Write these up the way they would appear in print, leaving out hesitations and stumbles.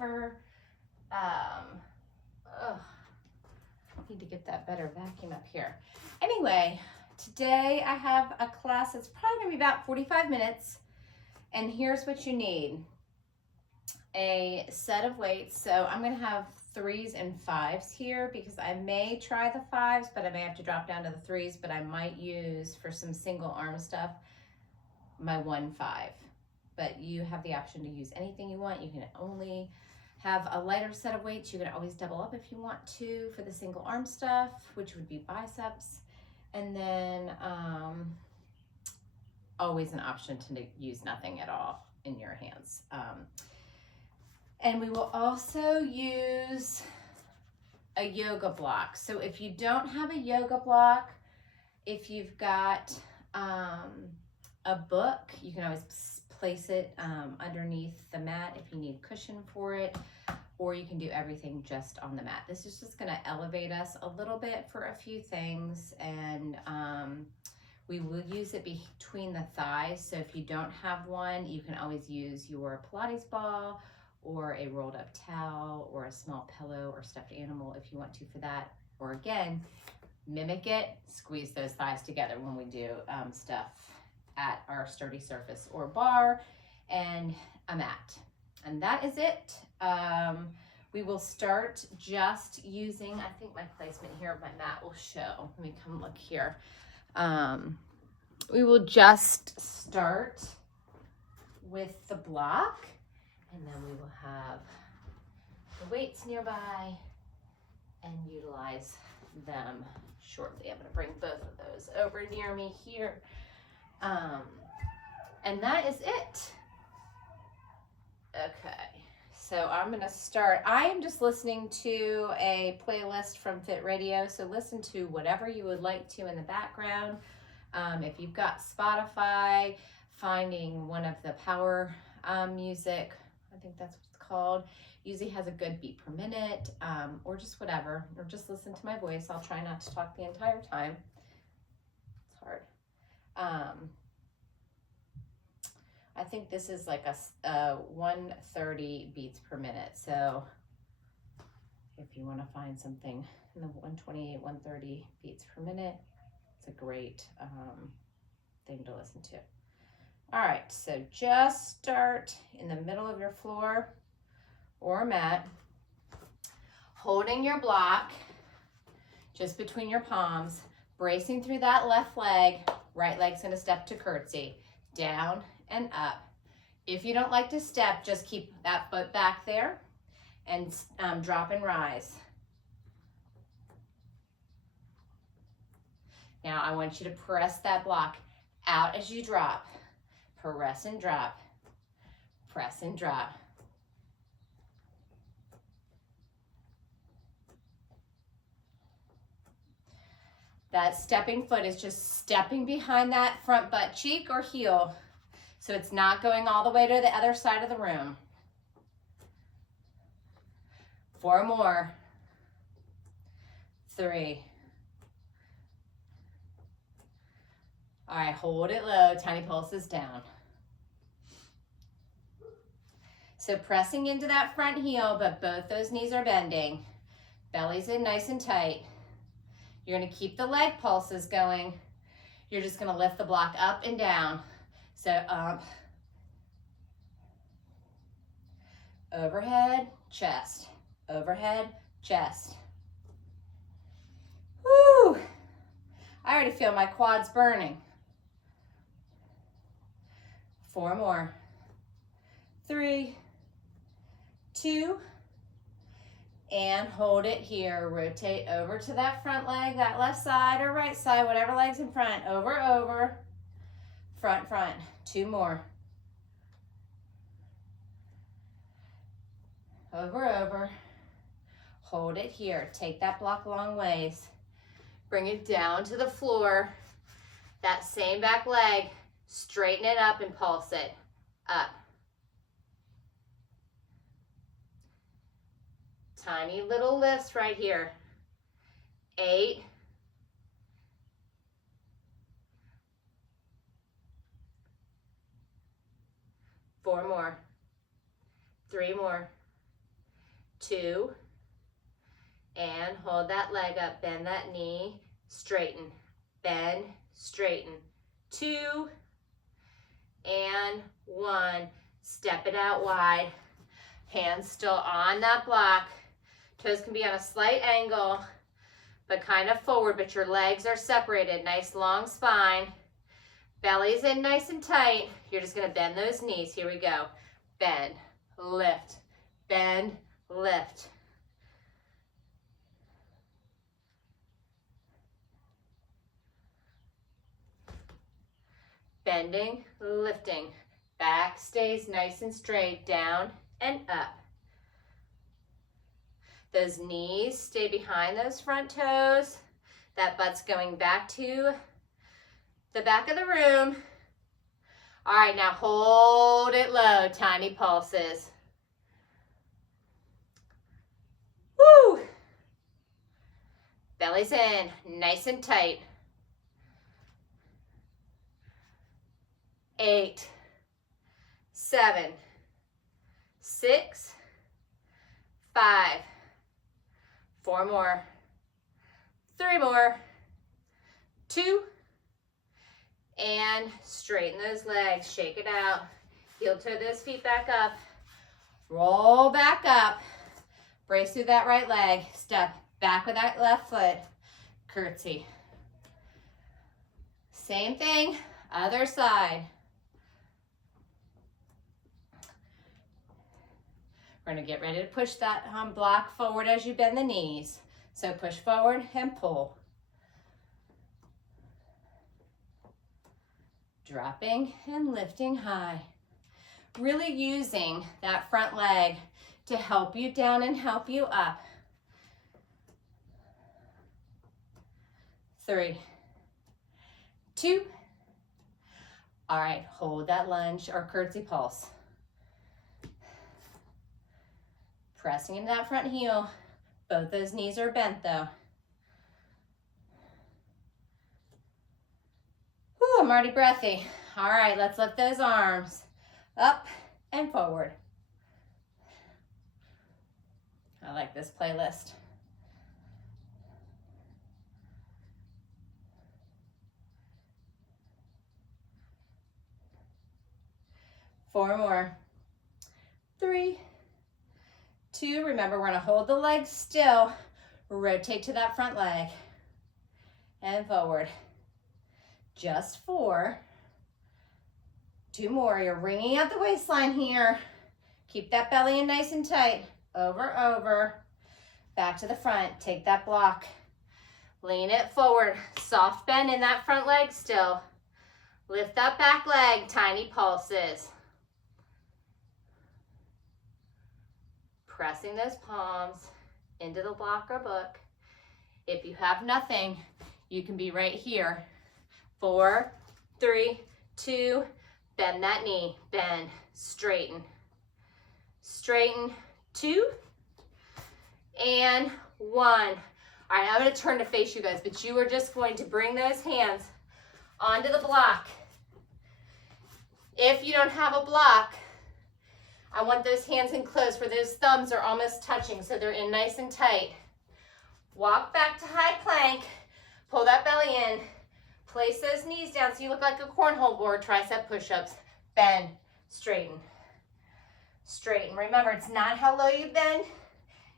ever. Ugh, need to get that better vacuum up here. Anyway, today I have a class that's probably gonna be about 45 minutes, and here's what you need. A set of weights. So I'm gonna have 3s and 5s here because I may try the 5s, but I may have to drop down to the 3s, but I might use, for some single arm stuff, my 1-5. But you have the option to use anything you want. You can only have a lighter set of weights. You can always double up if you want to for the single arm stuff, which would be biceps. And then always an option to use nothing at all in your hands. And we will also use a yoga block. So if you don't have a yoga block, if you've got a book, you can always place it underneath the mat if you need cushion for it, or you can do everything just on the mat. This is just gonna elevate us a little bit for a few things, and we will use it between the thighs. So if you don't have one, you can always use your Pilates ball or a rolled up towel or a small pillow or stuffed animal if you want to for that. Or again, mimic it, squeeze those thighs together when we do stuff at our sturdy surface or bar and a mat. And that is it. We will start just using, I think my placement here of my mat will show. Let me come look here. We will just start with the block, and then we will have the weights nearby and utilize them shortly. I'm gonna bring both of those over near me here. And that is it. Okay, so I'm gonna start. I am just listening to a playlist from Fit Radio, so listen to whatever you would like to in the background. If you've got Spotify, finding one of the power music, I think that's what it's called, usually has a good beat per minute, or just whatever, or just listen to my voice. I'll try not to talk the entire time. It's hard. I think this is like a 130 beats per minute. So if you want to find something in the 128, 130 beats per minute, it's a great thing to listen to. All right, so just start in the middle of your floor or mat, holding your block just between your palms, bracing through that left leg. Right leg's gonna step to curtsy, down and up. If you don't like to step, just keep that foot back there and drop and rise. Now I want you to press that block out as you drop. Press and drop, press and drop. That stepping foot is just stepping behind that front butt cheek or heel, so it's not going all the way to the other side of the room. 4 more. 3. All right, hold it low, tiny pulses down. So pressing into that front heel, but both those knees are bending. Belly's in nice and tight. You're gonna keep the leg pulses going. You're just gonna lift the block up and down. So up, overhead, chest, overhead, chest. Woo! I already feel my quads burning. 4 more. 3, 2, and hold it here. Rotate over to that front leg, that left side or right side, whatever leg's in front. Over, over, front, front. 2 more. Over, over. Hold it here. Take that block long ways. Bring it down to the floor. That same back leg, straighten it up and pulse it up. Tiny little lifts right here. 8. 4 more. 3 more. 2, and hold that leg up, bend that knee, straighten, bend, straighten, 2, and 1. Step it out wide. Hands still on that block. Toes can be on a slight angle, but kind of forward, but your legs are separated. Nice long spine. Belly's in nice and tight. You're just gonna bend those knees. Here we go. Bend, lift, bend, lift. Bending, lifting. Back stays nice and straight, down and up. Those knees stay behind those front toes. That butt's going back to the back of the room. All right, now hold it low, tiny pulses. Woo! Belly's in, nice and tight. 8, 7, 6, 5, 4 more, 3 more, 2, and straighten those legs, shake it out, heel toe those feet back up, roll back up, brace through that right leg, step back with that left foot, curtsy. Same thing, other side. We're gonna get ready to push that block forward as you bend the knees. So push forward and pull. Dropping and lifting high. Really using that front leg to help you down and help you up. 3, 2. All right, hold that lunge or curtsy pulse. Pressing into that front heel. Both those knees are bent though. Whew, I'm already breathy. All right, let's lift those arms up and forward. I like this playlist. Four more. 3, 2, remember we're gonna hold the legs still, rotate to that front leg, and forward. Just 4. 2 more, you're wringing out the waistline here. Keep that belly in nice and tight. Over, over, back to the front, take that block. Lean it forward, soft bend in that front leg still. Lift that back leg, tiny pulses. Pressing those palms into the block or book. If you have nothing, you can be right here. 4, 3, 2, bend that knee, bend, straighten. Straighten, 2, and 1. All right, I'm gonna turn to face you guys, but you are just going to bring those hands onto the block. If you don't have a block, I want those hands in close where those thumbs are almost touching so they're in nice and tight. Walk back to high plank, pull that belly in, place those knees down so you look like a cornhole board, tricep push-ups, bend, straighten, straighten. Remember, it's not how low you bend,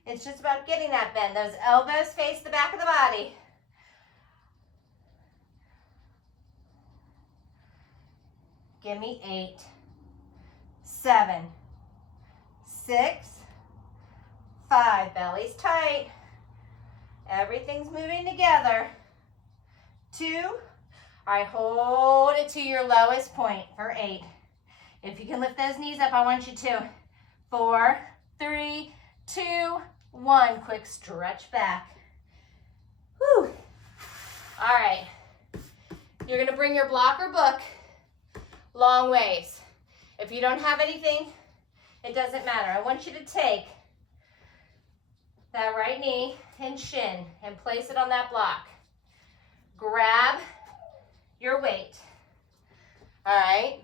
it's just about getting that bend. Those elbows face the back of the body. Give me 8, 7, 6, 5, belly's tight. Everything's moving together. 2, all right, hold it to your lowest point for 8. If you can lift those knees up, I want you to. 4, 3, 2, 1, quick stretch back. Whew. All right, you're gonna bring your block or book long ways. If you don't have anything, it doesn't matter. I want you to take that right knee and shin and place it on that block. Grab your weight. All right?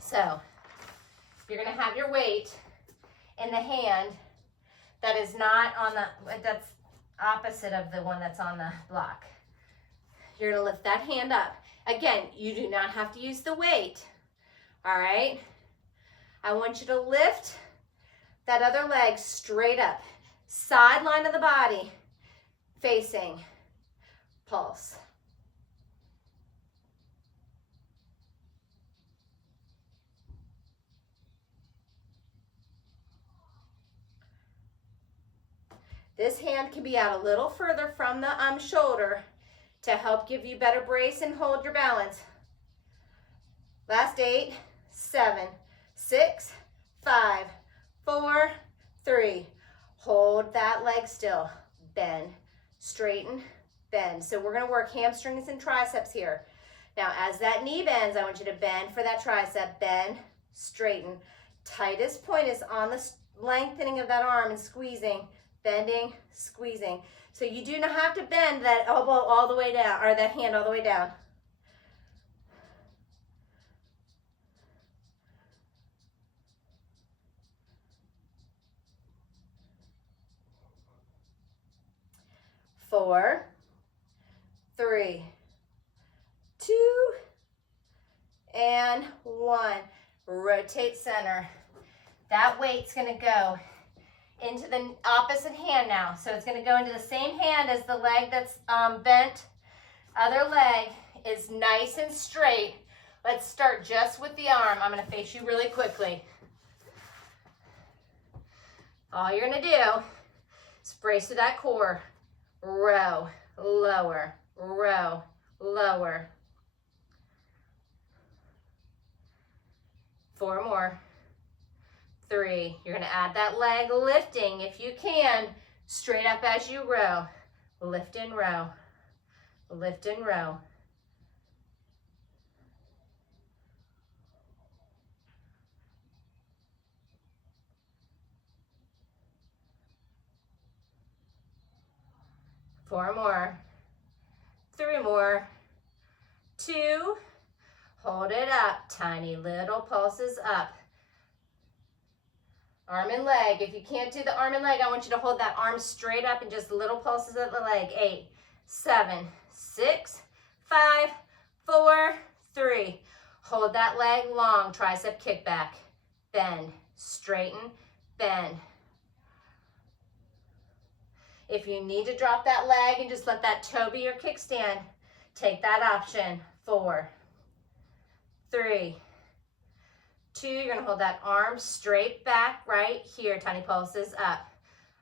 So you're gonna have your weight in the hand that is not on the, that's opposite of the one that's on the block. You're gonna lift that hand up. Again, you do not have to use the weight, all right? I want you to lift that other leg straight up. Side line of the body, facing pulse. This hand can be out a little further from the shoulder to help give you better brace and hold your balance. Last 8, 7, 6, 5, 4, 3. Hold that leg still. Bend, straighten, bend. So we're gonna work hamstrings and triceps here. Now as that knee bends, I want you to bend for that tricep. Bend, straighten. Tightest point is on the lengthening of that arm and squeezing. Bending, squeezing. So you do not have to bend that elbow all the way down, or that hand all the way down. Four, 3, 2, and 1. Rotate center. That weight's gonna go into the opposite hand now. So it's gonna go into the same hand as the leg that's bent. Other leg is nice and straight. Let's start just with the arm. I'm gonna face you really quickly. All you're gonna do is brace to that core. Row, lower, row, lower. 4 more. 3. You're gonna add that leg lifting, if you can, straight up as you row. Lift and row, lift and row. Four more. 3 more. 2. Hold it up. Tiny little pulses up. Arm and leg. If you can't do the arm and leg, I want you to hold that arm straight up and just little pulses of the leg. 8, 7, 6, 5, 4, 3. Hold that leg long. Tricep kickback. Bend. Straighten. Bend. If you need to drop that leg and just let that toe be your kickstand, take that option. 4, 3, 2. You're gonna hold that arm straight back right here. Tiny pulses up,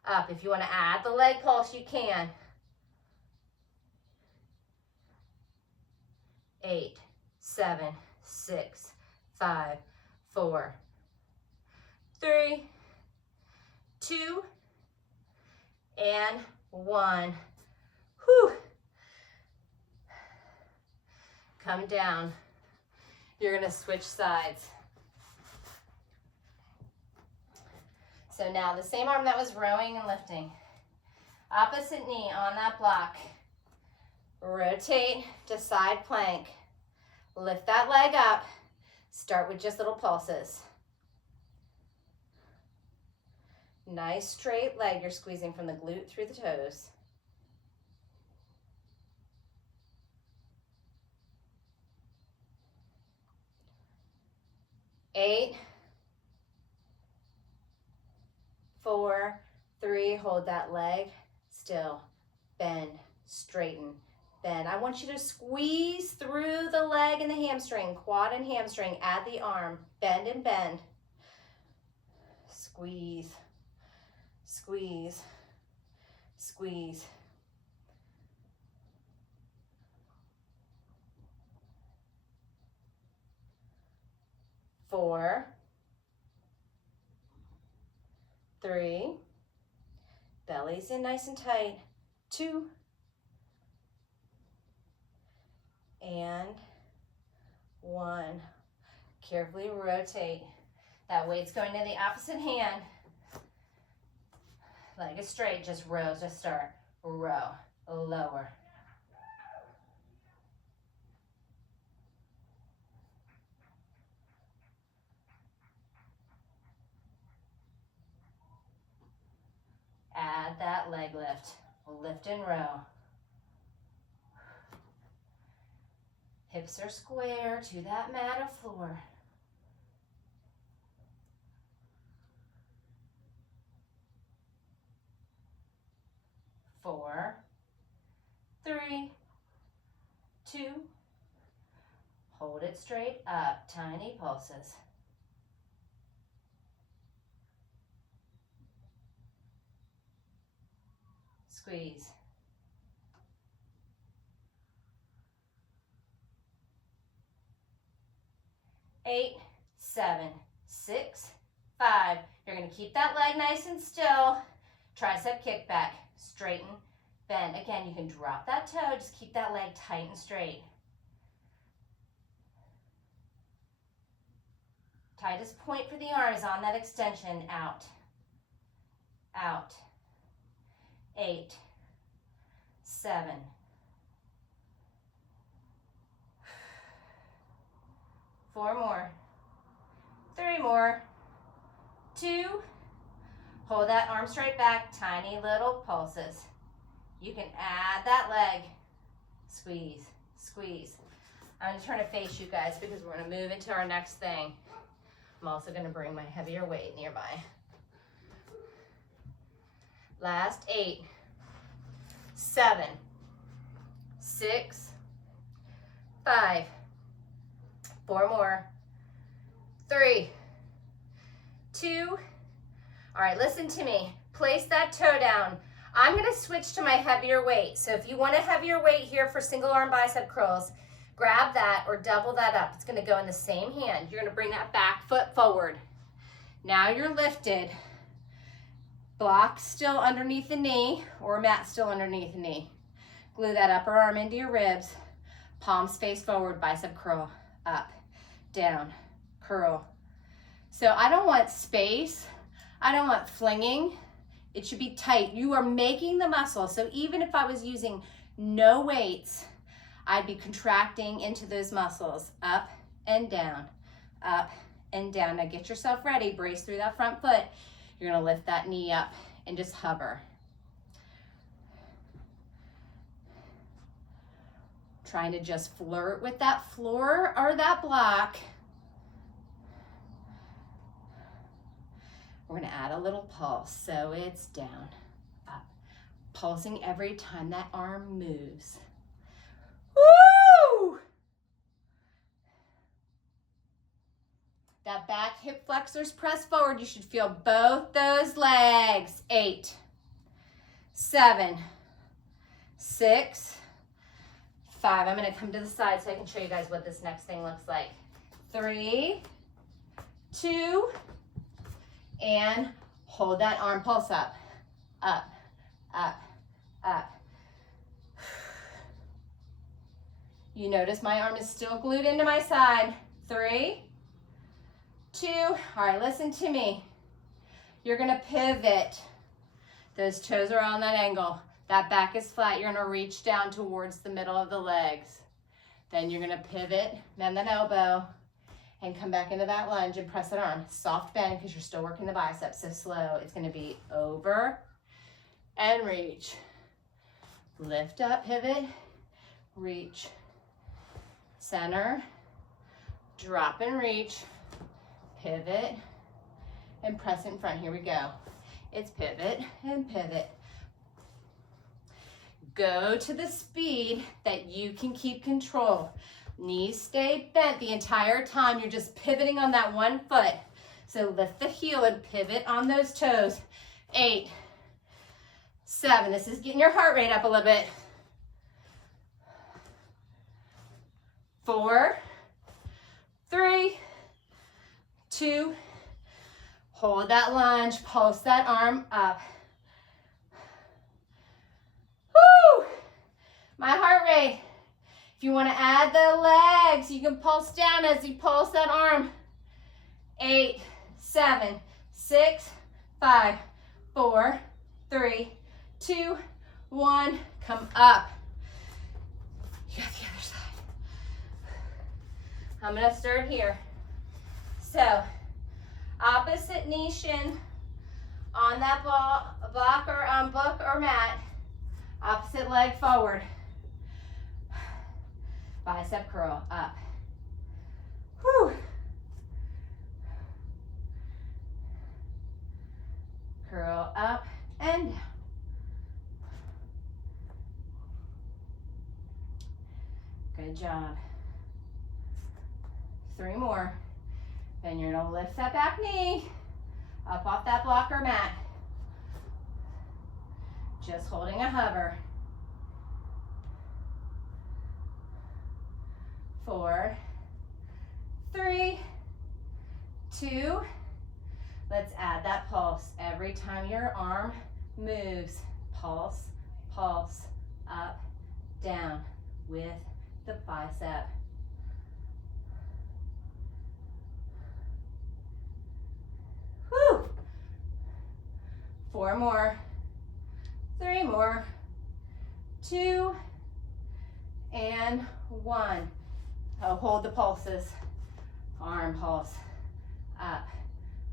up. If you wanna add the leg pulse, you can. 8, 7, 6, 5, 4, 3, 2, and 1. Whew. Come down. You're gonna switch sides. So now the same arm that was rowing and lifting. Opposite knee on that block. Rotate to side plank. Lift that leg up. Start with just little pulses. Nice straight leg. You're squeezing from the glute through the toes. Eight, 4, 3, hold that leg still. Bend, straighten, bend. I want you to squeeze through the leg and the hamstring, quad and hamstring. Add the arm, bend and bend. Squeeze, squeeze, squeeze. Four, 3, belly's in nice and tight. 2, and 1. Carefully rotate. That weight's going to the opposite hand. Leg is straight, just row to start. Row, lower. that leg lift. Lift and row. Hips are square to that mat or floor. Four, three, two, hold it straight up, tiny pulses. Squeeze. 8, 7, 6, 5. You're going to keep that leg nice and still. Tricep kickback. Straighten, bend. Again, you can drop that toe. Just keep that leg tight and straight. Tightest point for the arm is on that extension. Out. Out. 8, 7. 4 more. 3 more. 2. Hold that arm straight back. Tiny little pulses. You can add that leg. Squeeze, squeeze. I'm going to turn to face you guys because we're going to move into our next thing. I'm also going to bring my heavier weight nearby. Last 8, 7, 6, 5. 4 more. 3, 2. All right, listen to me. Place that toe down. I'm going to switch to my heavier weight. So if you want a heavier weight here for single arm bicep curls, grab that or double that up. It's going to go in the same hand. You're going to bring that back foot forward. Now you're lifted. Block still underneath the knee or mat still underneath the knee. Glue that upper arm into your ribs. Palms face forward, bicep curl. Up, down, curl. So I don't want space. I don't want flinging. It should be tight. You are making the muscle. So even if I was using no weights, I'd be contracting into those muscles. Up and down, up and down. Now get yourself ready. Brace through that front foot. You're gonna lift that knee up and just hover. Trying to just flirt with that floor or that block. We're gonna add a little pulse, so it's down, up. Pulsing every time that arm moves. Woo! That back hip flexors press forward. You should feel both those legs. 8, 7, 6, 5. I'm going to come to the side so I can show you guys what this next thing looks like. 3, 2, and hold that arm pulse up, up, up, up. You notice my arm is still glued into my side. 3, 2. All right, listen to me. You're going to pivot. Those toes are on that angle. That back is flat. You're going to reach down towards the middle of the legs. Then you're going to pivot, bend that elbow, and come back into that lunge and press that arm. Soft bend because you're still working the biceps, so slow. It's going to be over and reach. Lift up, pivot, reach. Center, drop and reach, pivot, and press in front. Here we go. It's pivot and pivot. Go to the speed that you can keep control. Knees stay bent the entire time. You're just pivoting on that one foot. So lift the heel and pivot on those toes. 8, 7. This is getting your heart rate up a little bit. 4, 3, 2. Hold that lunge. Pulse that arm up. Woo! My heart rate. If you want to add the legs, you can pulse down as you pulse that arm. 8, 7, 6, 5, 4, 3, 2, 1. Come up. You got the other side. I'm going to start here. So, opposite knee shin on that block or book or mat. Opposite leg forward. Bicep curl up. Whew. Curl up and down. Good job. 3 more. Then you're gonna lift that back knee up off that block or mat. Just holding a hover. 4, 3, 2. Let's add that pulse. Every time your arm moves, pulse, pulse, up, down with the bicep. Whew. 4 more, 3 more, 2, and 1. Oh, hold the pulses. Arm pulse, up,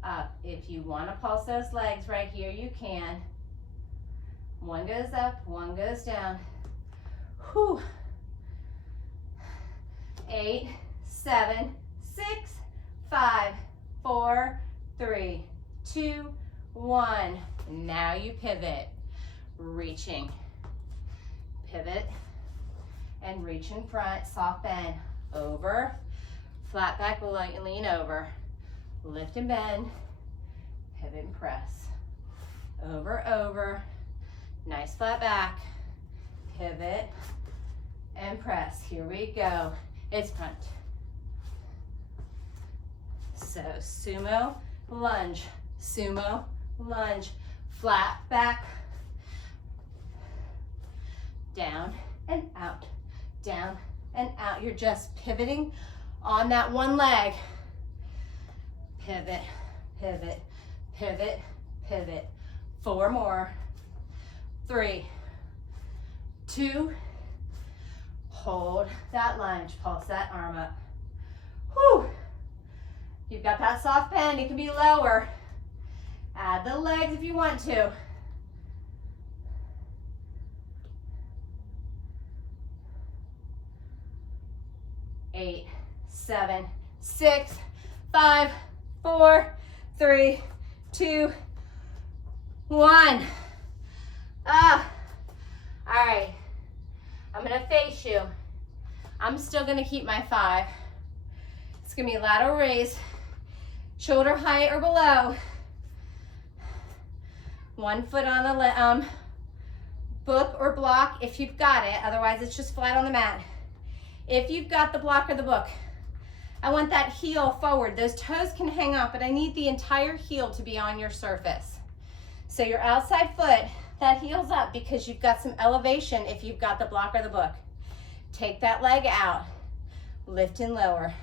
up. If you want to pulse those legs right here, you can. 1 goes up, 1 goes down. Whew. 8, 7, 6, 5, 4, 3, 2, 1. Now you pivot, reaching. Pivot and reach in front, soft bend, over, flat back, lean over, lift and bend, pivot and press, over, over, nice flat back, pivot and press. Here we go. It's front. So sumo, lunge, flat back, down and out, down and out. You're just pivoting on that one leg. Pivot, pivot, pivot, pivot. 4 more. 3, 2, hold that lunge, pulse that arm up. Whew. You've got that soft bend, it can be lower. Add the legs if you want to. 8, 7, 6, 5, 4, 3, 2, 1. All right. I'm gonna face you. I'm still gonna keep my 5. It's gonna be lateral raise, shoulder height or below. 1 foot on the book or block if you've got it. Otherwise, it's just flat on the mat. If you've got the block or the book, I want that heel forward. Those toes can hang off, but I need the entire heel to be on your surface. So your outside foot, that heel's up because you've got some elevation if you've got the block or the book. Take that leg out, lift and lower,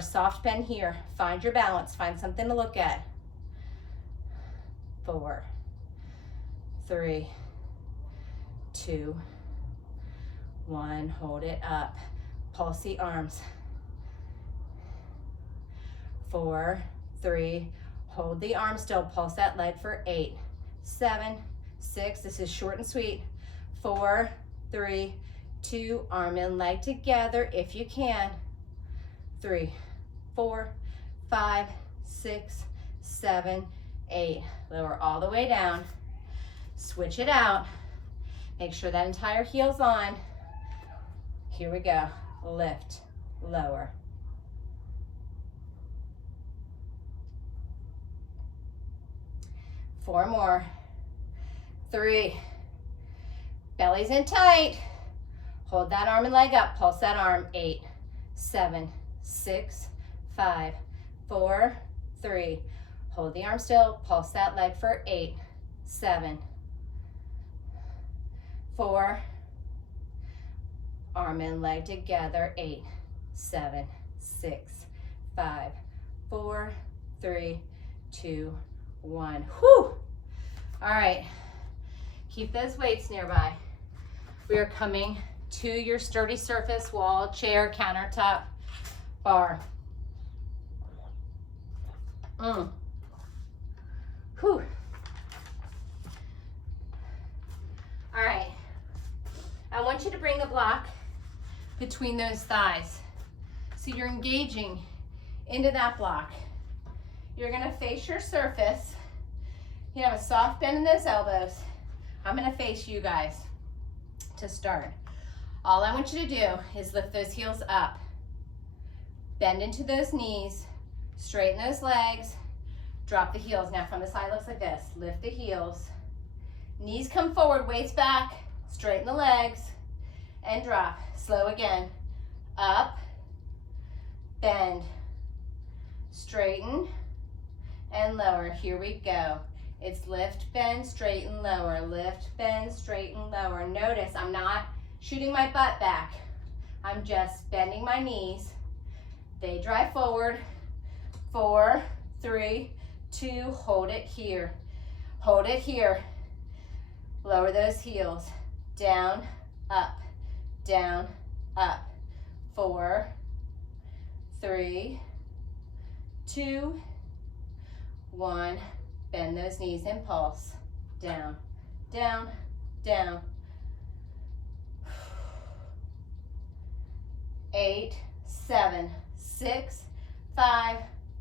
soft bend here. Find your balance, find something to look at. 4, 3, 2, 1, hold it up. Pulse the arms. 4, 3, hold the arm still. Pulse that leg for 8, 7, 6. This is short and sweet. 4, 3, 2, arm and leg together if you can. 3, 4, 5, 6, 7, 8. Lower all the way down. Switch it out. Make sure that entire heel's on. Here we go. Lift, lower. Four more. 3. Belly's in tight. Hold that arm and leg up. Pulse that arm. 8, 7, 6, 5, 4, 3. Hold the arm still. Pulse that leg for 8, 7, 4. Arm and leg together. 8, 7, 6, 5, 4, 3, 2, 1. Whew. All right. Keep those weights nearby. We are coming to your sturdy surface, wall, chair, countertop, bar. Whew. All right. I want you to bring the block between those thighs. So you're engaging into that block. You're gonna face your surface. You have a soft bend in those elbows. I'm gonna face you guys to start. All I want you to do is lift those heels up. Bend into those knees, straighten those legs, drop the heels. Now from the side, looks like this. Lift the heels. Knees come forward, waist back, straighten the legs, and drop. Slow again. Up, bend, straighten, and lower. Here we go. It's lift, bend, straighten, lower. Lift, bend, straighten, lower. Notice I'm not shooting my butt back. I'm just bending my knees. They drive forward. 4, 3, 2, hold it here. Hold it here. Lower those heels. Down, up, down, up. 4, 3, 2, 1. Bend those knees and pulse. Down, down, down. 8, 7, 6, 5,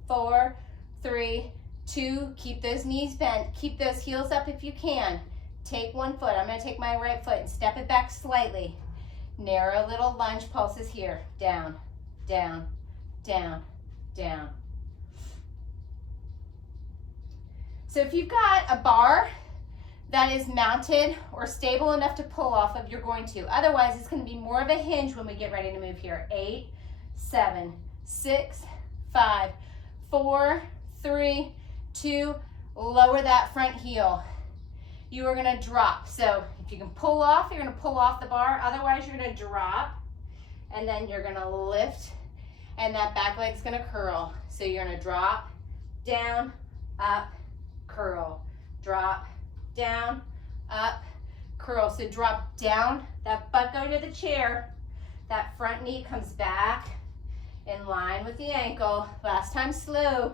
4, 3, 2. Keep those knees bent. Keep those heels up if you can. Take one foot. I'm going to take my right foot and step it back slightly. Narrow little lunge pulses here. Down, down, down, down. So if you've got a bar that is mounted or stable enough to pull off of, you're going to. Otherwise, it's going to be more of a hinge when we get ready to move here. 8, 7, 6, 5, 4, 3, 2. Lower that front heel. You are going to drop. So if you can pull off, you're going to pull off the bar. Otherwise, you're going to drop, and then you're going to lift, and that back leg's going to curl. So you're going to drop, down, up, curl. Drop, down, up, curl. So drop down, that butt going to the chair. That front knee comes back in line with the ankle. Last time slow.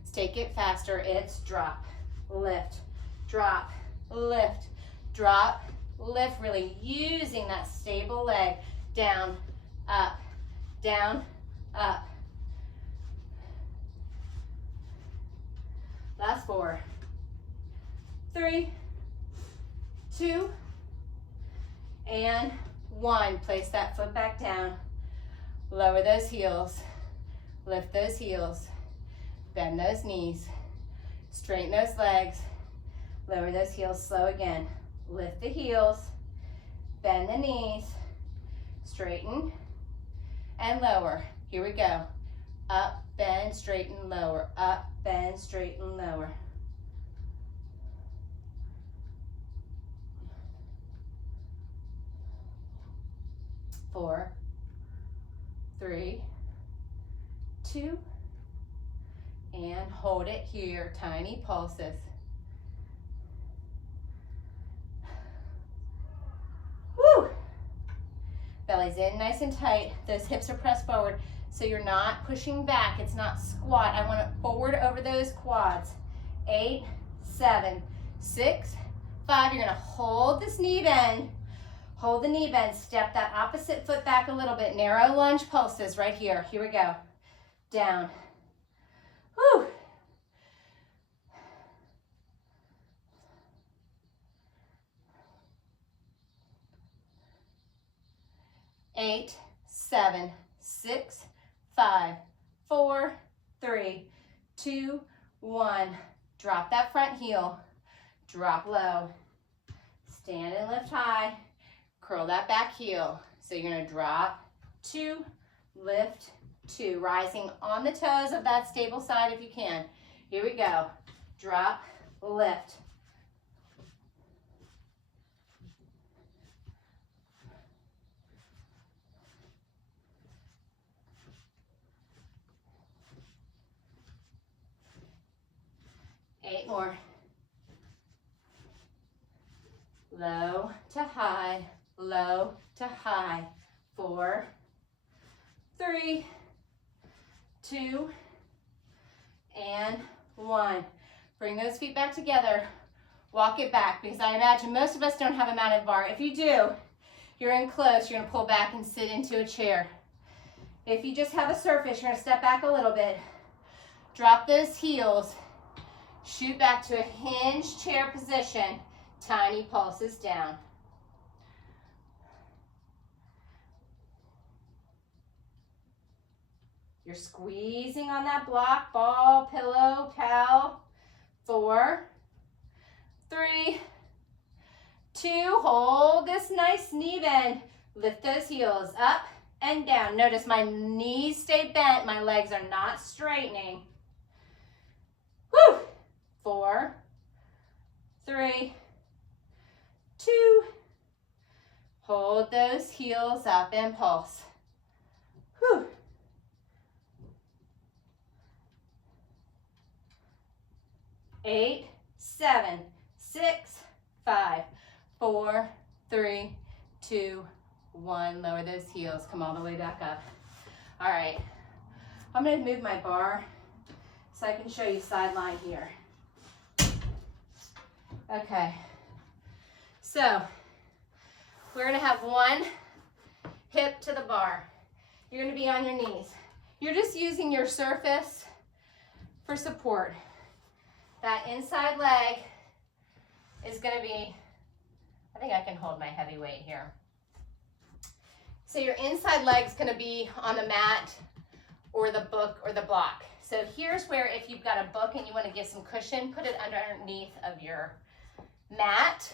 Let's take it faster. It's drop, lift, drop, lift, drop, lift. Really using that stable leg. Down, up, down, up. Last 4, 3, 2, and 1. Place that foot back down. Lower those heels. Lift those heels. Bend those knees. Straighten those legs. Lower those heels. Slow again. Lift the heels. Bend the knees. Straighten and lower. Here we go. Up, bend, straighten, lower. Up, bend, straighten, lower. Four, 3, 2, and hold it here. Tiny pulses. Woo! Belly's in nice and tight. Those hips are pressed forward. So you're not pushing back. It's not squat. I want it forward over those quads. 8, 7, 6, 5. You're going to hold this knee bend. Hold the knee bend. Step that opposite foot back a little bit. Narrow lunge pulses right here. Here we go. Down. Whew. Eight, 7, 6, 5, 4, 3, 2, 1. Drop that front heel. Drop low. Stand and lift high. Curl that back heel. So you're going to drop 2, lift 2. Rising on the toes of that stable side if you can. Here we go. Drop, lift. Eight more. Low to high, low to high. 4, 3, 2, and 1. Bring those feet back together. Walk it back, because I imagine most of us don't have a mounted bar. If you do, you're in close, you're gonna pull back and sit into a chair. If you just have a surface, you're gonna step back a little bit. Drop those heels. Shoot back to a hinged chair position. Tiny pulses down. You're squeezing on that block, ball, pillow, pal. 4, 3, 2, hold this nice knee bend. Lift those heels up and down. Notice my knees stay bent, my legs are not straightening. Woo! 4, 3, 2, hold those heels up and pulse. Whew. 8, 7, 6, 5, 4, 3, 2, 1. Lower those heels. Come all the way back up. All right. I'm going to move my bar so I can show you sideline here. Okay. So we're going to have one hip to the bar. You're going to be on your knees. You're just using your surface for support. That inside leg is going to be, I think I can hold my heavy weight here. So your inside leg is going to be on the mat or the book or the block. So here's where, if you've got a book and you want to get some cushion, put it underneath of your mat.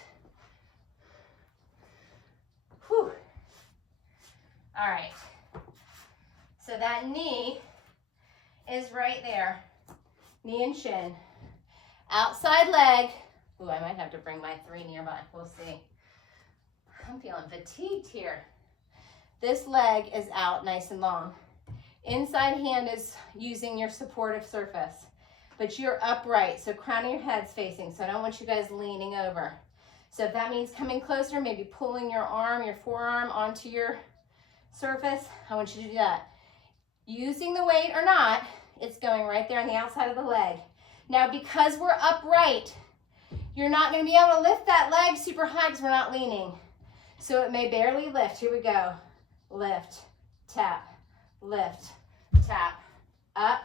Whew. All right. So that knee is right there. Knee and shin. Outside leg. Ooh, I might have to bring my 3 nearby. We'll see. I'm feeling fatigued here. This leg is out nice and long. Inside hand is using your supportive surface, but you're upright, so crown of your head's facing, so I don't want you guys leaning over. So if that means coming closer, maybe pulling your arm, your forearm onto your surface, I want you to do that. Using the weight or not, it's going right there on the outside of the leg. Now, because we're upright, you're not going to be able to lift that leg super high because we're not leaning. So it may barely lift. Here we go. Lift, tap, lift, tap, up,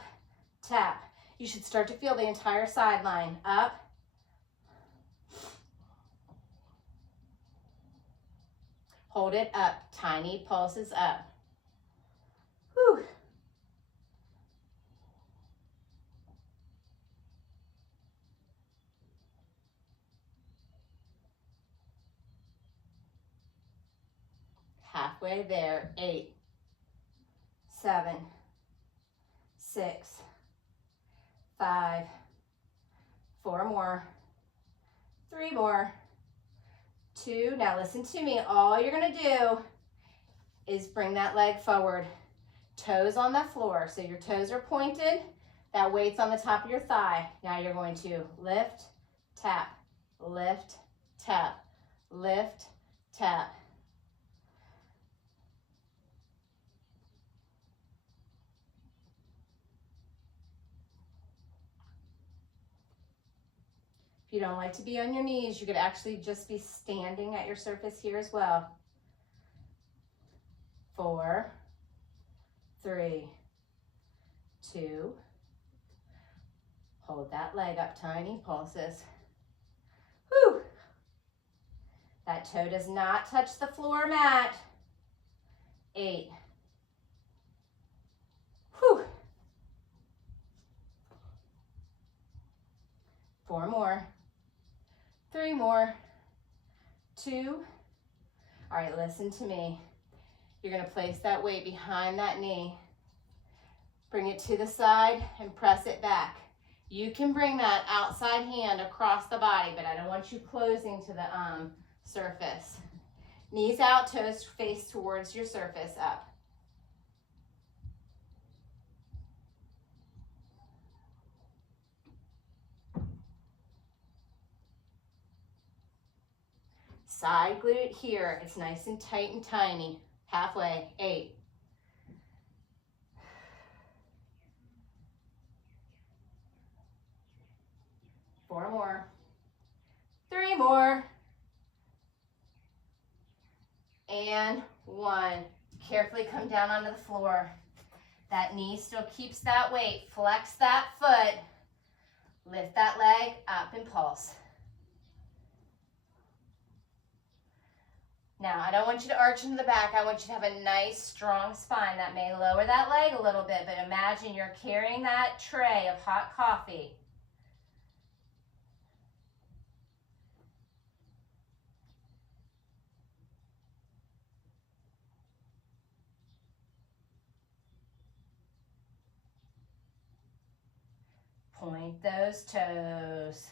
tap. You should start to feel the entire sideline. Up, hold it up. Tiny pulses up. Whew. Halfway there. 8, 7, 6, 5, 4 more, 3 more, 2. Now listen to me. All you're going to do is bring that leg forward. Toes on the floor. So your toes are pointed. That weight's on the top of your thigh. Now you're going to lift, tap, lift, tap, lift, tap. If you don't like to be on your knees, you could actually just be standing at your surface here as well. 4, 3, 2. Hold that leg up, tiny pulses. Whew. That toe does not touch the floor mat. 8. Whew. 4 more. 3 more. 2. All right, listen to me. You're going to place that weight behind that knee. Bring it to the side and press it back. You can bring that outside hand across the body, but I don't want you closing to the surface. Knees out, toes face towards your surface, up. Side glute here. It's nice and tight and tiny. Halfway. 8. more. And 1. Carefully come down onto the floor. That knee still keeps that weight. Flex that foot. Lift that leg up and pulse. Now, I don't want you to arch into the back. I want you to have a nice, strong spine. That may lower that leg a little bit, but imagine you're carrying that tray of hot coffee. Point those toes.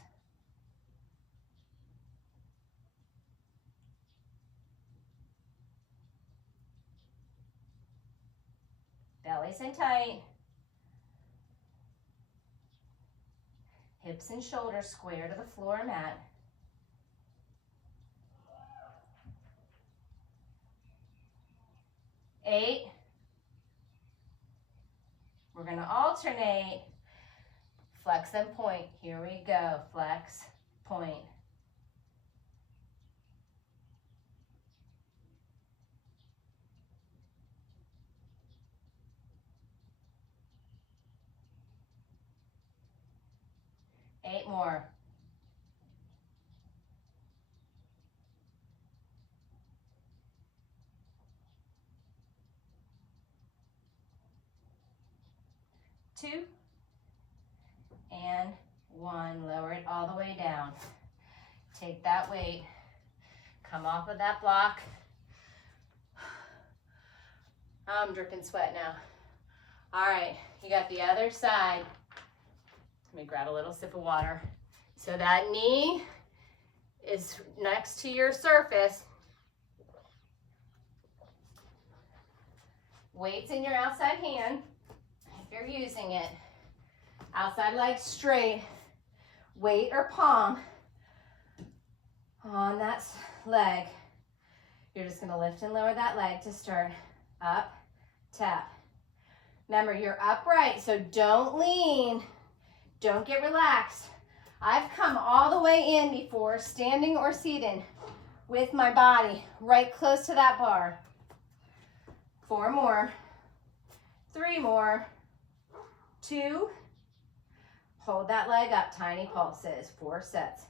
Belly's in tight. Hips and shoulders square to the floor mat. Eight. We're going to alternate. Flex and point. Here we go. Flex, point. Eight more. Two. And 1. Lower it all the way down. Take that weight. Come off of that block. I'm dripping sweat now. All right, you got the other side. Let me grab a little sip of water. So that knee is next to your surface. Weight's in your outside hand, if you're using it. Outside leg straight, weight or palm on that leg. You're just gonna lift and lower that leg to start. Up, tap. Remember, you're upright, so don't lean. Don't get relaxed. I've come all the way in before, standing or seated, with my body right close to that bar. 4 more, 3 more, 2. Hold that leg up, tiny pulses, 4 sets.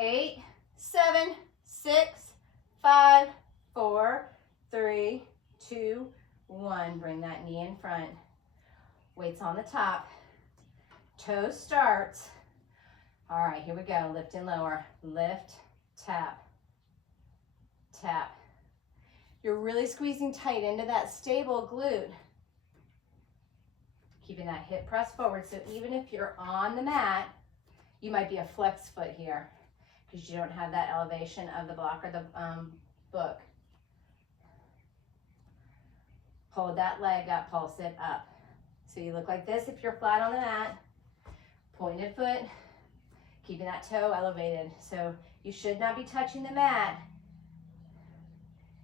Eight, 7, 6, 5, 4, 3, 2, 1. Bring that knee in front. Weights on the top. Toes starts. All right, here we go. Lift and lower. Lift, tap, tap. You're really squeezing tight into that stable glute. Keeping that hip pressed forward, so even if you're on the mat, you might be a flex foot here because you don't have that elevation of the block or the book. Hold that leg up, pulse it up. So you look like this if you're flat on the mat. Pointed foot, keeping that toe elevated. So you should not be touching the mat.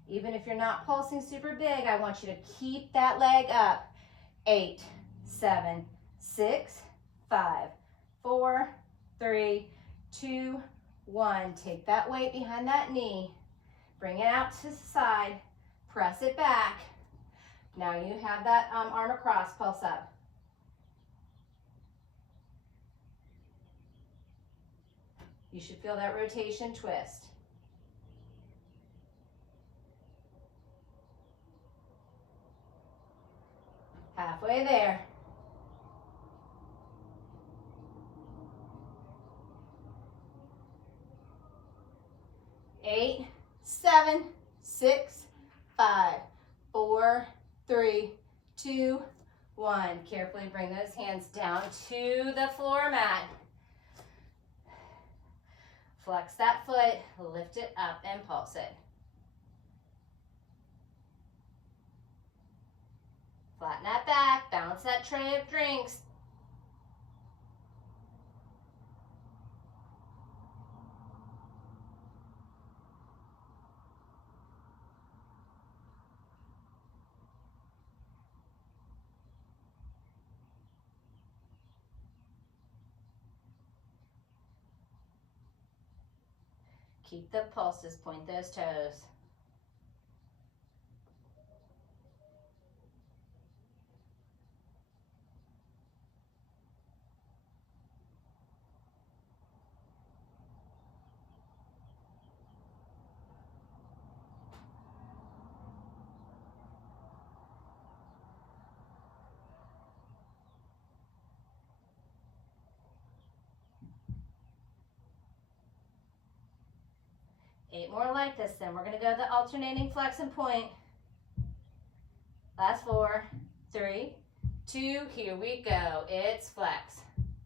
Even if you're not pulsing super big, I want you to keep that leg up. 8, 7, 6, 5, 4, 3, 2, 1. Take that weight behind that knee. Bring it out to the side. Press it back. Now you have that arm across, pulse up. You should feel that rotation twist. Halfway there. Eight, 7, 6, 5, 4, 3, 2, 1. Carefully bring those hands down to the floor mat. Flex that foot, lift it up and pulse it. Flatten that back, Balance that tray of drinks. Keep the pulses, point those toes. Eight more like this, then we're gonna go the alternating flex and point. Last 4, 3, 2, here we go. It's flex,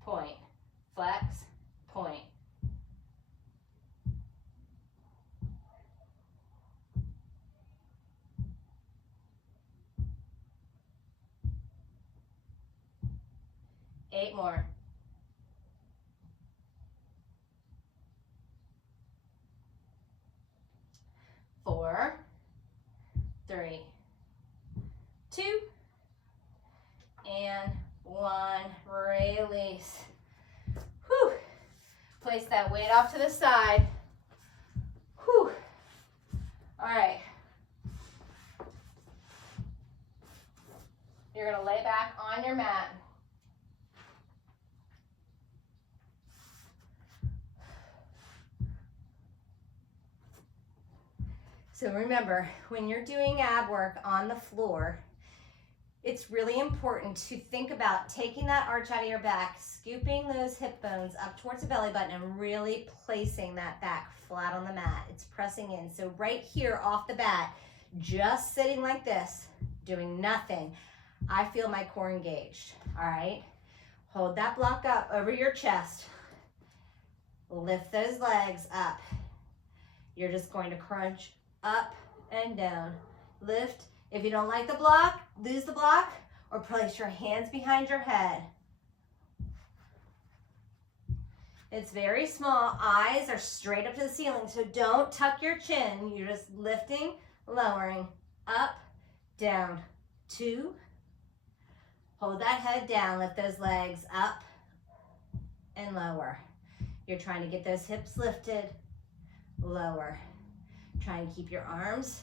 point, flex, point. Eight more. 4, 3, 2, and 1. Release. Whew. Place that weight off to the side. Whew. All right. You're going to lay back on your mat. So remember, when you're doing ab work on the floor, it's really important to think about taking that arch out of your back, scooping those hip bones up towards the belly button, and really placing that back flat on the mat. It's pressing in. So right here off the bat, just sitting like this, doing nothing, I feel my core engaged, all right? Hold that block up over your chest. Lift those legs up. You're just going to crunch up and down. Lift. If you don't like the block, lose the block, or place your hands behind your head. It's very small. Eyes are straight up to the ceiling, so don't tuck your chin. You're just lifting, lowering, up, down. 2. Hold that head down. Lift those legs up and lower. You're trying to get those hips lifted, lower. Try and keep your arms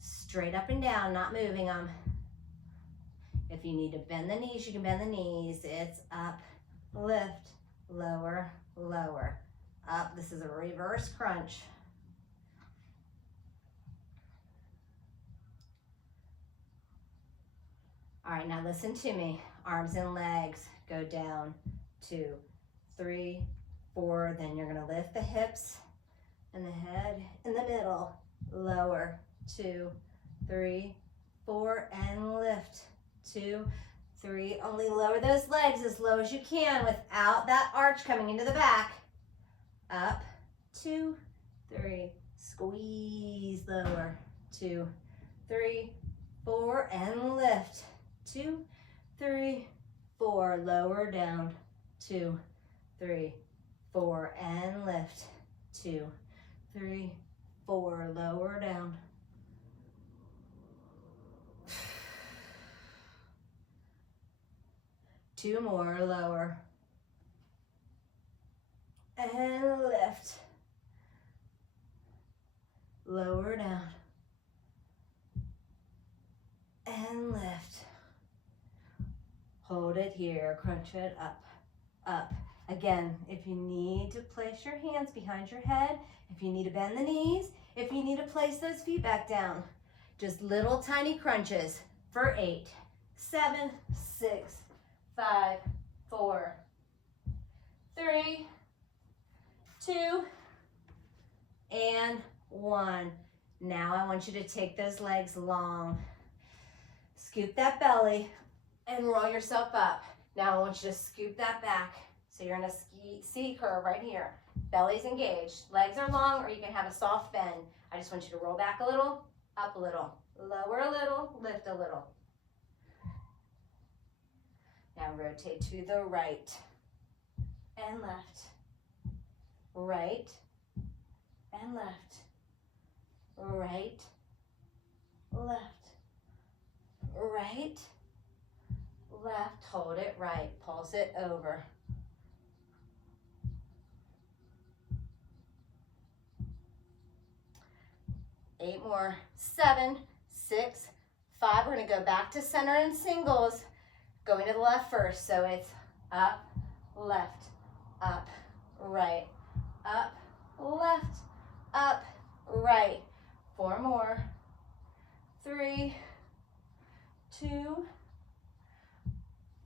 straight up and down, not moving them. If you need to bend the knees, you can bend the knees. It's up, lift, lower, lower, up. This is a reverse crunch. All right, now listen to me. Arms and legs go down. 2, 3, 4. Then you're gonna lift the hips and the head in the middle. Lower. 2, 3, 4, and lift. 2, 3. Only lower those legs as low as you can without that arch coming into the back. Up. 2, 3. Squeeze. Lower. 2, 3, 4, and lift. 2, 3, 4. Lower down. 2, 3, 4, and lift. 2, 3, 4. Lower down. Two more. Lower. And lift. Lower down. And lift. Hold it here. Crunch it up. Up. Again, if you need to place your hands behind your head, if you need to bend the knees, if you need to place those feet back down, just little tiny crunches for 8, 7, 6, 5, 4, 3, 2, and 1. Now I want you to take those legs long. Scoop that belly and roll yourself up. Now I want you to scoop that back. So you're in a C curve right here. Belly's engaged. Legs are long, or you can have a soft bend. I just want you to roll back a little, up a little, lower a little, lift a little. Now rotate to the right and left, right and left, right, left, right, left. Hold it right, pulse it over. Eight more. 7, 6, 5. We're going to go back to center in singles. Going to the left first. So it's up, left, up, right, up, left, up, right. 4 more. 3, 2,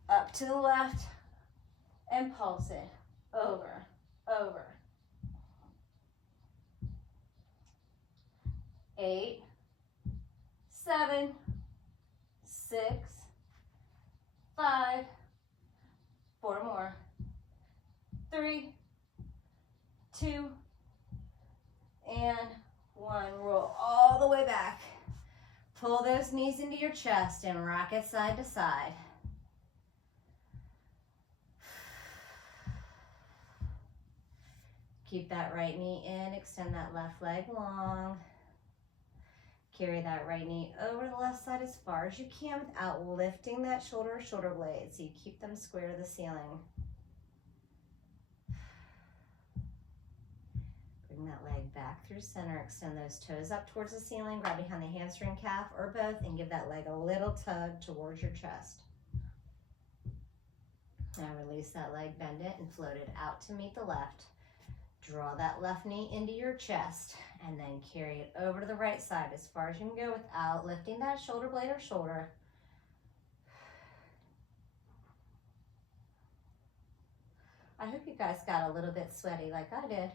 up to the left, and pulse it over, over. 8, 7, 6, 5, 4 more. 3, 2, and 1. Roll all the way back. Pull those knees into your chest and rock it side to side. Keep that right knee in, extend that left leg long. Carry that right knee over the left side as far as you can without lifting that shoulder blade, so you keep them square to the ceiling. Bring that leg back through center, extend those toes up towards the ceiling, grab behind the hamstring, calf, or both, and give that leg a little tug towards your chest. Now release that leg, bend it, and float it out to meet the left. Draw that left knee into your chest, and then carry it over to the right side as far as you can go without lifting that shoulder blade or shoulder. I hope you guys got a little bit sweaty like I did.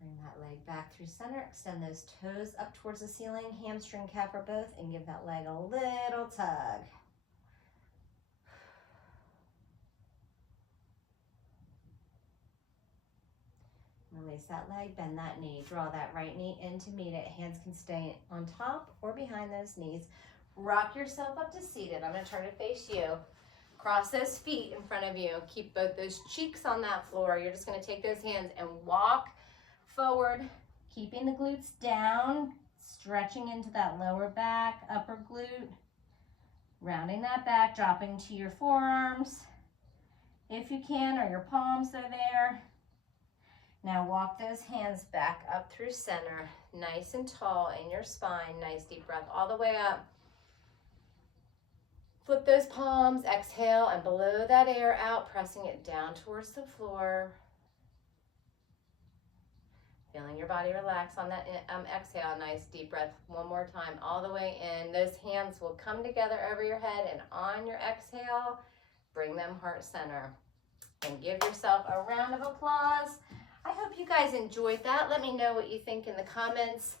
Bring that leg back through center, extend those toes up towards the ceiling, hamstring, calf, or both, and give that leg a little tug. Release that leg, bend that knee, draw that right knee in to meet it. Hands can stay on top or behind those knees. Rock yourself up to seated. I'm going to turn to face you. Cross those feet in front of you. Keep both those cheeks on that floor. You're just going to take those hands and walk forward, keeping the glutes down, stretching into that lower back, upper glute, rounding that back, dropping to your forearms if you can, or your palms are there. Now walk those hands back up through center, nice and tall in your spine. Nice deep breath all the way up. Flip those palms, exhale, and blow that air out, pressing it down towards the floor. Feeling your body relax on that exhale. Nice deep breath one more time all the way in. Those hands will come together over your head, and on your exhale, bring them heart center. And give yourself a round of applause. I hope you guys enjoyed that. Let me know what you think in the comments.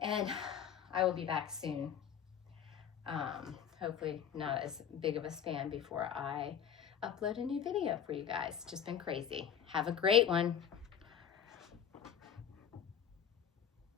And I will be back soon. Hopefully not as big of a span before I upload a new video for you guys. It's just been crazy. Have a great one.